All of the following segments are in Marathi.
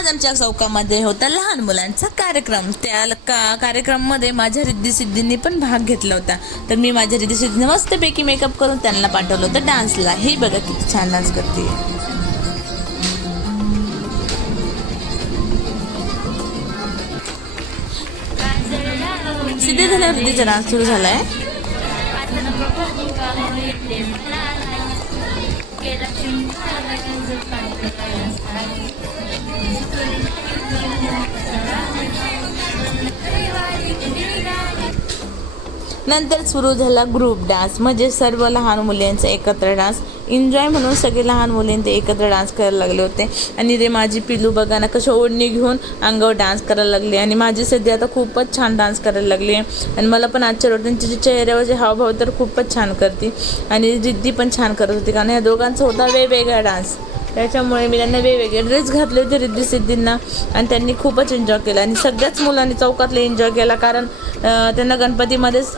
आज आमच्या चौकामध्ये होता लहान मुलांचा कार्यक्रम. त्या कार्यक्रममध्ये माझ्या रिद्धी सिद्धींनी पण भाग घेतला होता. तर मी माझ्या रिद्धी सिद्धीने मस्तपैकी मेकअप करून त्यांना पाठवलं होतं डान्सला. हे बघा किती छान डान्स करते. सिद्धी झाल्यावर रिद्धीचा डान्स सुरू झालाय. नंतर सुरू झाला ग्रुप डान्स, म्हणजे सर्व लहान मुलींचा एकत्र डान्स. एन्जॉय म्हणून सगळे लहान मुलींचे एकत्र डान्स करायला लागले होते. आणि ते माझी पिलू बघा ना कशा ओढणी घेऊन अंगावर डान्स करायला लागली. आणि माझी सध्या आता खूपच छान डान्स करायला लागली आहे. आणि मला पण आजच्या रोज त्यांचे चेहऱ्यावरचे हावभाव तर खूपच छान करते. आणि रिद्धी पण छान करत होती, कारण या दोघांचा होता वेगवेगळा डान्स. त्याच्यामुळे मी त्यांना वेगवेगळे ड्रेस घातले होते रिद्धी सिद्धींना. आणि त्यांनी खूपच एन्जॉय केला. आणि सगळ्याच मुलांनी चौकातले एन्जॉय केला, कारण त्यांना गणपतीमध्येच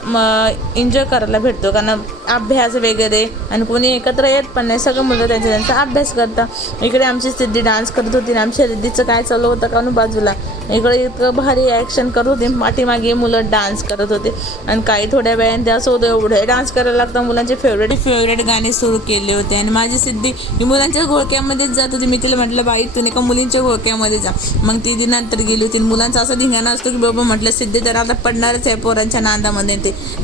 एन्जॉय करायला भेटतो. कारण अभ्यास वगैरे आणि कोणी एकत्र येत पण नाही, सगळं मुलं त्यांचा अभ्यास करतात. इकडे आमची सिद्धी डान्स करत होती. आणि आमच्या रिद्धीचं काय चालू होतं का बाजूला इकडे इतकं भारी ॲक्शन करत होते. पाठीमागे मुलं डान्स करत होते. आणि काही थोड्या वेळाने त्या असं होतं एवढे डान्स करायला लागतं. मुलांचे फेवरेट गाणे सुरू केले होते. आणि माझी सिद्धी ही मुलांच्या घोळक्यामध्येच जात होती. मी तिला म्हटलं बाई तू नाही का मुलींच्या घोळक्यामध्ये जा. मग ती नंतर गेली होती. मुलांचा असा धिंगाणा असतो की बाबा म्हटलं सिद्धी तर आता पडणारच आहे पोरांच्या नांदामध्ये.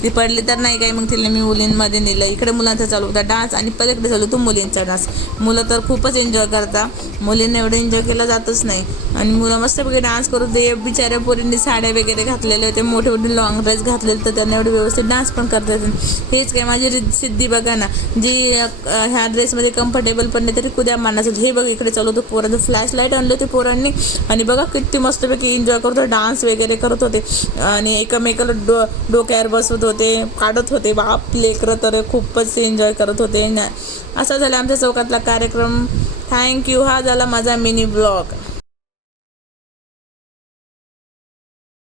ती पडली तर नाही काय. मग तिला मी मुलींमध्ये नेलं. इकडे मुलांचा चालू होता डान्स आणि पलीकडे चालू होतो मुलींचा डान्स. मुलं तर खूपच एन्जॉय करतात. मुलींना एवढं एन्जॉय केलं जातच नाही. आणि मुलं मस्तपैकी डान्स करत होते. बिचाऱ्या पोरींनी साड्या वगैरे घातलेले होते, मोठे मोठे लॉंग ड्रेस घातलेले, तर त्यांना एवढे व्यवस्थित डान्स पण करता येते. हेच काय माझी सिद्धी बघा ना, जी ह्या ड्रेसमध्ये कम्फर्टेबल पण नाही तरी कुद्या मानायचं. हे बघा इकडे चालू होतं पोरांचं फ्लॅश लाईट आणले होते पोरांनी. आणि बघा किती मस्तपैकी एन्जॉय करत होते, डान्स वगैरे करत होते. आणि एकमेकाला डोक्यावर बसवत होते, काढत होते. बाप लेकरं तर खूपच एन्जॉय करत होते. असा झाला आमच्या चौकातला कार्यक्रम. थँक्यू. हा झाला माझा मिनी ब्लॉग.